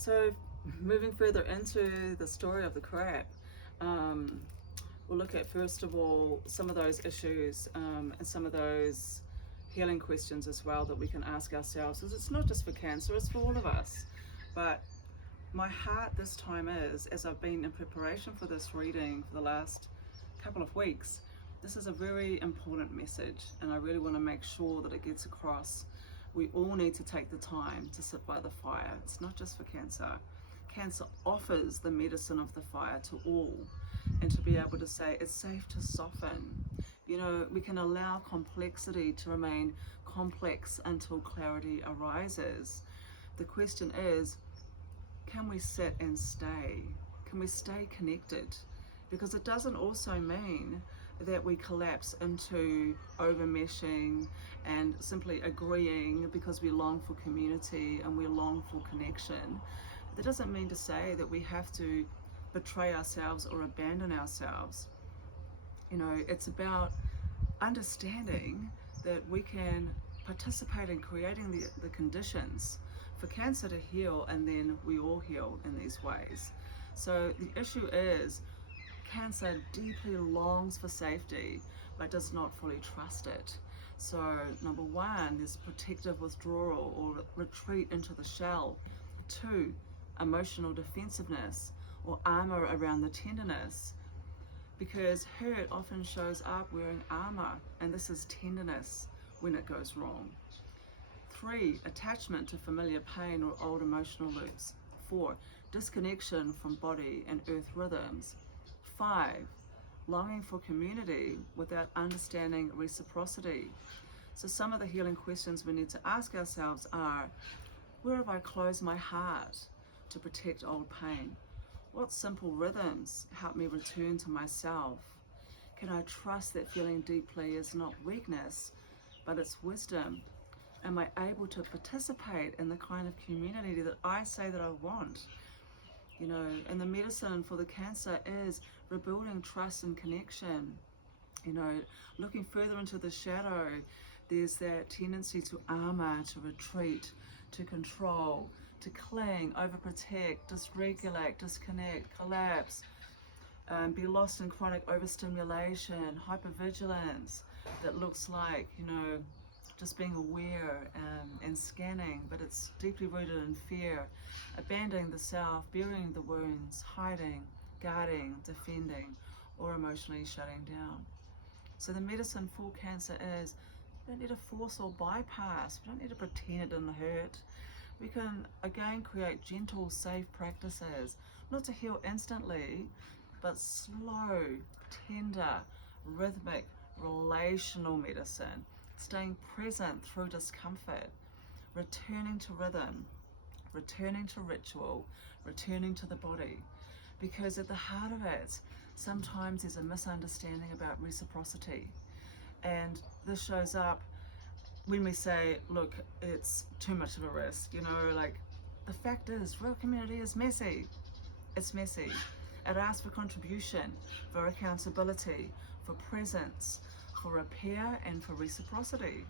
So, moving further into the story of the crab, um, we'll look at first of all some of those issues and some of those healing questions as well that we can ask ourselves. Because it's not just for cancer, it's for all of us. But my heart this time is, as I've been in preparation for this reading for the last couple of weeks, this is a very important message, and I really want to make sure that it gets across. We all need to take the time to sit by the fire. It's not just for cancer. Cancer offers the medicine of the fire to all, and to be able to say it's safe to soften. You know, we can allow complexity to remain complex until clarity arises. The question is, can we sit and stay? Can we stay connected? Because it doesn't also mean that we collapse into overmeshing and simply agreeing because we long for community and we long for connection. That doesn't mean to say that we have to betray ourselves or abandon ourselves. You know, it's about understanding that we can participate in creating the conditions for cancer to heal, and then we all heal in these ways. So the issue is, cancer deeply longs for safety but does not fully trust it. So number one, there's protective withdrawal or retreat into the shell. Two, emotional defensiveness or armor around the tenderness, because hurt often shows up wearing armor, and this is tenderness when it goes wrong. Three, attachment to familiar pain or old emotional loops. Four, disconnection from body and earth rhythms. Five, longing for community without understanding reciprocity. So some of the healing questions we need to ask ourselves are, where have I closed my heart to protect old pain? What simple rhythms help me return to myself? Can I trust that feeling deeply is not weakness, but it's wisdom? Am I able to participate in the kind of community that I say that I want? You know, and the medicine for the cancer is rebuilding trust and connection. You know, looking further into the shadow, there's that tendency to armor, to retreat, to control, to cling, overprotect, dysregulate, disconnect, collapse, be lost in chronic overstimulation, hypervigilance that looks like, you know, just being aware and scanning, but it's deeply rooted in fear, abandoning the self, burying the wounds, hiding, guarding, defending, or emotionally shutting down. So the medicine for cancer is, we don't need to force or bypass, we don't need to pretend it didn't hurt. We can again create gentle, safe practices, not to heal instantly, but slow, tender, rhythmic, relational medicine, staying present through discomfort, returning to rhythm, returning to ritual, returning to the body. Because at the heart of it, sometimes there's a misunderstanding about reciprocity. And this shows up when we say, look, it's too much of a risk, you know, like, the fact is, real community is messy. It's messy. It asks for contribution, for accountability, for presence, for repair, and for reciprocity.